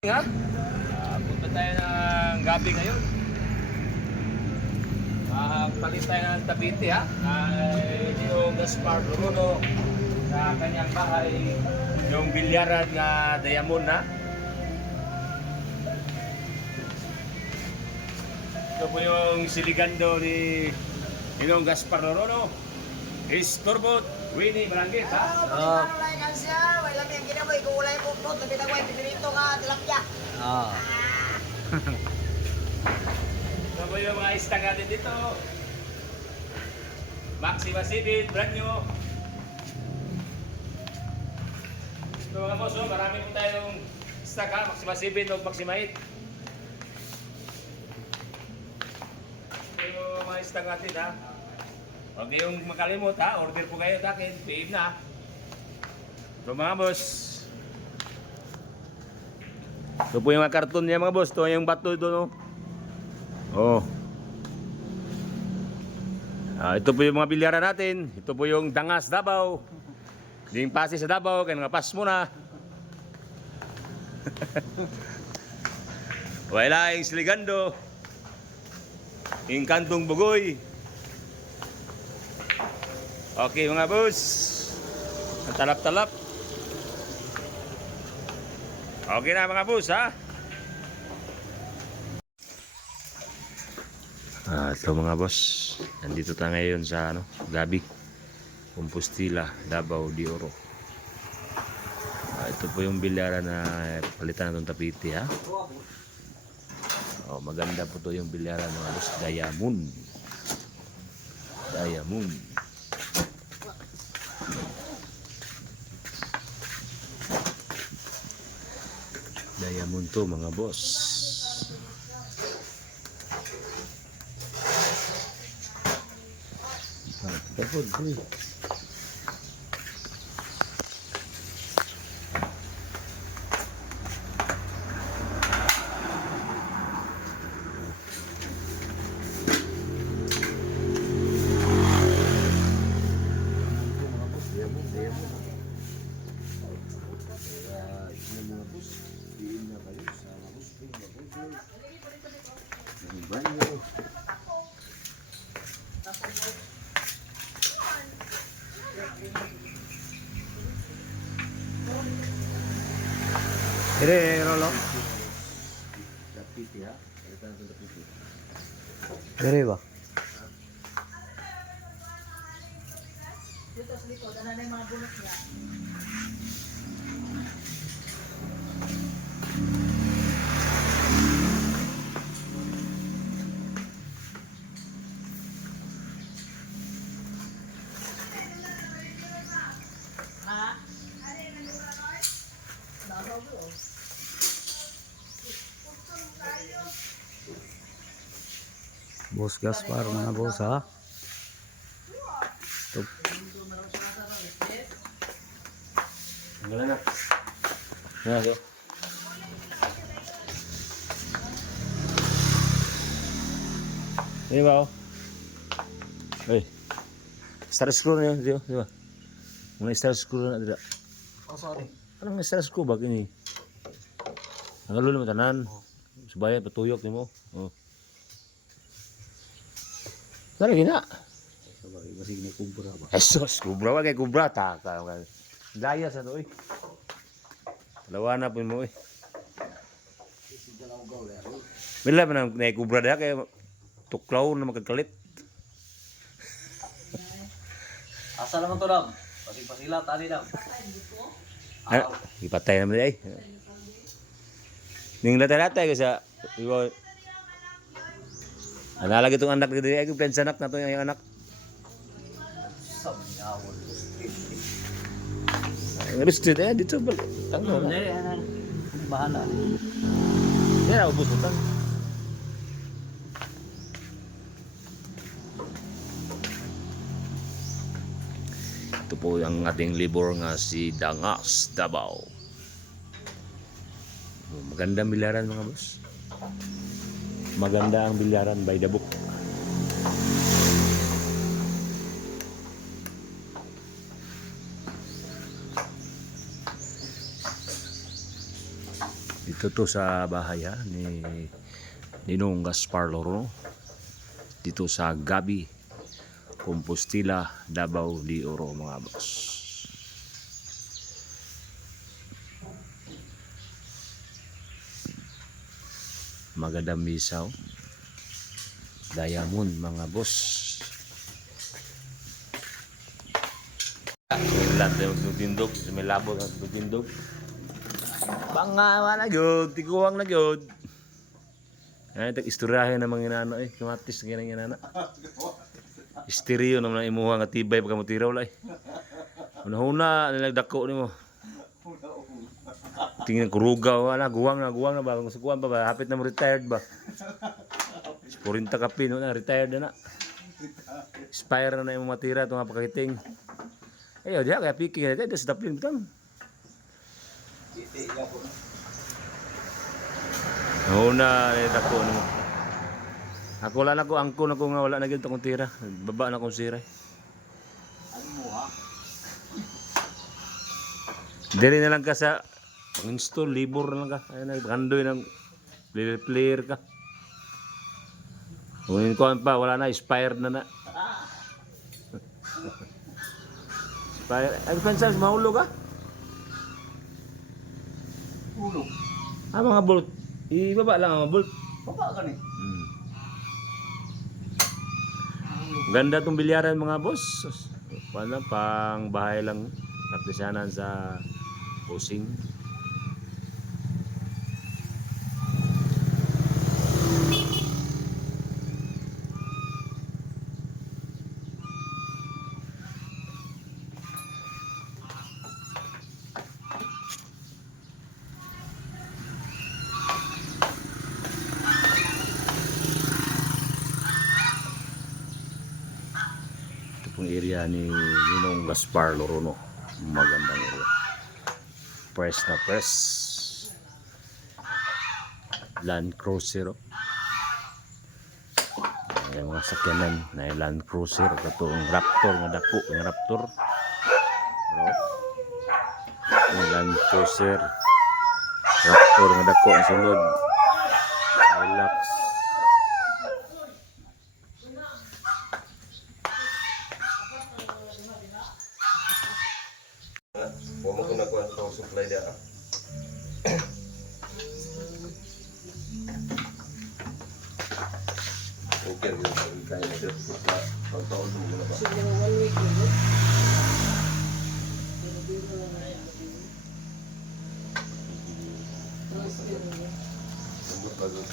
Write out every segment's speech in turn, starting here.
Ha? Punta tayo ng gabi ngayon. Palit tayo ng tapiti ha. Kay Leo Gaspar Loruno sa kanyang bahay. Yung bilyaran na Diamond ha. Ito po yung siligando ni Leo Gaspar Loruno. Is Turbot Winnie Barangit ha. Ito po yung mga istang natin dito. Maxima Sibit, brand new. Ito mga boss, marami po tayong stock ha. Maxima Sibit o Maxima 8. Ito yung mga istang natin ha. Huwag niyong makalimut ha. Order po kayo sa akin. PM na. Ito mga boss. Ito po yung mga karton niya mga boss. Ito yung bato doon. Oh. Ito po yung mga bilyaran natin. Ito po yung Dangas Davao. Ding pasi sa Davao. Kaya nga pas muna. Wala yung Siligando. Yung Kantong Bugoy. Okay mga boss. Ang talap-talap. Okay na mga boss ha. Ito mga boss. Nandito tayo ngayon sa gabi. Compostela, Davao de Oro. Ito po yung bilyaran na palitan na itong tapiti ha. Maganda po to yung bilyaran mga boss. Diamond. Diamond. Diamond to mga boss. Tapos boy. Ini Rolo. Tapiti ha. Palitan ng tapiti. Dire ba? Dito sa likod, ano na yung mga bunot niya? Boss Gaspar mga boss ha. Ito. Wala na. Okay. Ini ba? Hey. Star screw na yun, di ba? Mga star screw na dira. Oh, sorry. Anong star screw ba kini? Nangalo naman tanan. Subaya patuyok nimo. Oh. Dali gina. Sabay masig ni kubra ba? Esos, kubra wa kay kubra ta ka. Daya sa to eh. Dalawa na po mo eh. Bila man ang kubra da kay tuklaw na magkakalit. Asa naman to dam? Pasig-pasila tali dam. Ipatay naman ay. Ning lata-lata kay sa analagi itong anak dito. Ay, pensa anak na ito yung anak. Sabnyawon. Gusto dito dito ba? Tanggol na. Bahala. Yan ako busutan. Ito po ang ating libor nga si Dangas Davao. Magandang bilyaran mga boss. Maganda ang bilyaran by the book. Ito to sa bahay ha, ni Ninong Gaspar Lorono. Dito sa Gabi, Compostela, Davao de Oro mga boss. Magandang misaw. Diamond mga boss. Lahat tayo magtutindog. May labot ang magtutindog. Bangawa na gyud, tiguang na gyud. Ay istoryahin ng mga inana eh, kamatis ng inana. Stereo naman ang imuha nga tibay pagka mo tiraw lay. Una-una nilagdako nimo. Tingin kurugaw na, guwang na ba kung sukuan pa ba, hapit na mo retired ba. 40 kapi no na retired na. Expire na imong matira tong pagkakiting. Ayo dia kaya piking na des daplin kam. Una ni dako nimo. Ako lang ako angko na ko nga wala na gyud akong tira. Baba na akong siray. Dili na lang ka sa pang-install, libur na lang ka. Ayun, nagkandoy ng player ka. Kung ko pa, wala na, expired na na. Expired. Ay, pensas, mahulog ka? Hulog. Mga bolt. Ibaba lang ang mga bolt. Baba ka ni. Ganda itong bilyaran mga boss. Wala, pang bahay lang. Praktisyanan sa posing. Area ni Ninong Gaspar Lorono, magandang area, press na press, Land Cruiser, yung mga sakyanan na Land Cruiser, katong Raptor nga dako, yung Raptor, yung Land Cruiser, Raptor nga dako ang sulod, Hilux. Huwag mo ko na kuha sa supply dia. Okay, yung kaya na dito sa pagtaon mo na ba? Siguro 1 week na yun. Pero dito na na yan. Sundot ba doon?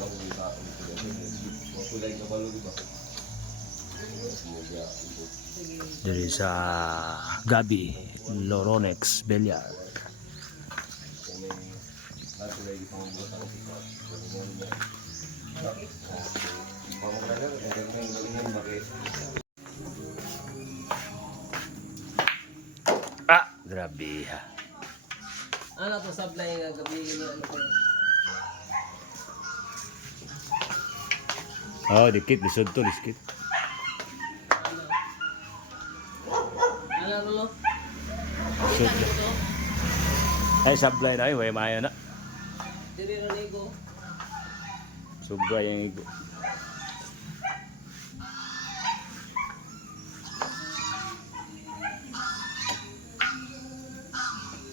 Daw yung sa akin ito dito. Makulay ka balog ba? Dari sa Gabi, Loronex, Belyar. Grabe ha. Ano to supply nga gabi niya ano ko. Oh, dikit, lisod to, dikit. Ano lo? Lisod na. Ay, supply na, way maya na. Dili ra nigo. Sobra yung igo.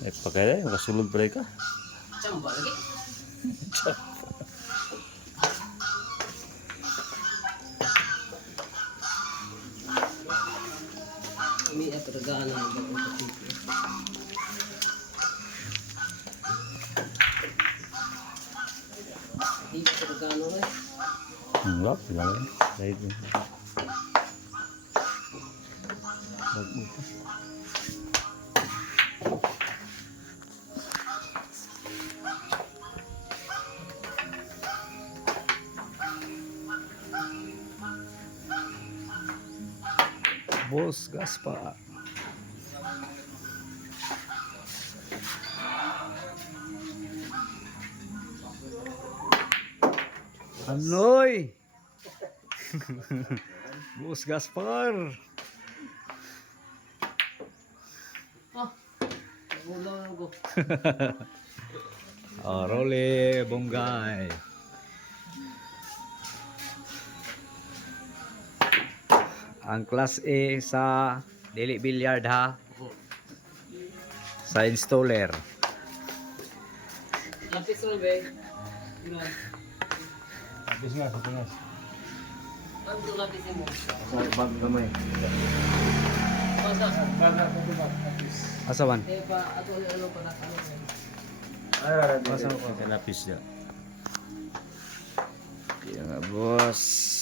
Eh, pakailan, makasulod pa rin ka. Chamba lagi. Ini at ragaan ang bagong kapityo. Hindi ko ragaan rin. Enggak, lang. Dahil mo. Boss Gaspar. Anoy! Boss Gaspar! Ah, nagulaw ko. Oh, Rolly Bonggay. Ang class A sa Dili Billiard ha. Sa installer. Lapis ron be. Ilan? Tapos nga, sa pingas. Ano to lapis mo? Sa bag gamay. Basta. Asawan? Eh pa ato ano pa na ano. Ay, sa lapis niya. Kaya nga boss.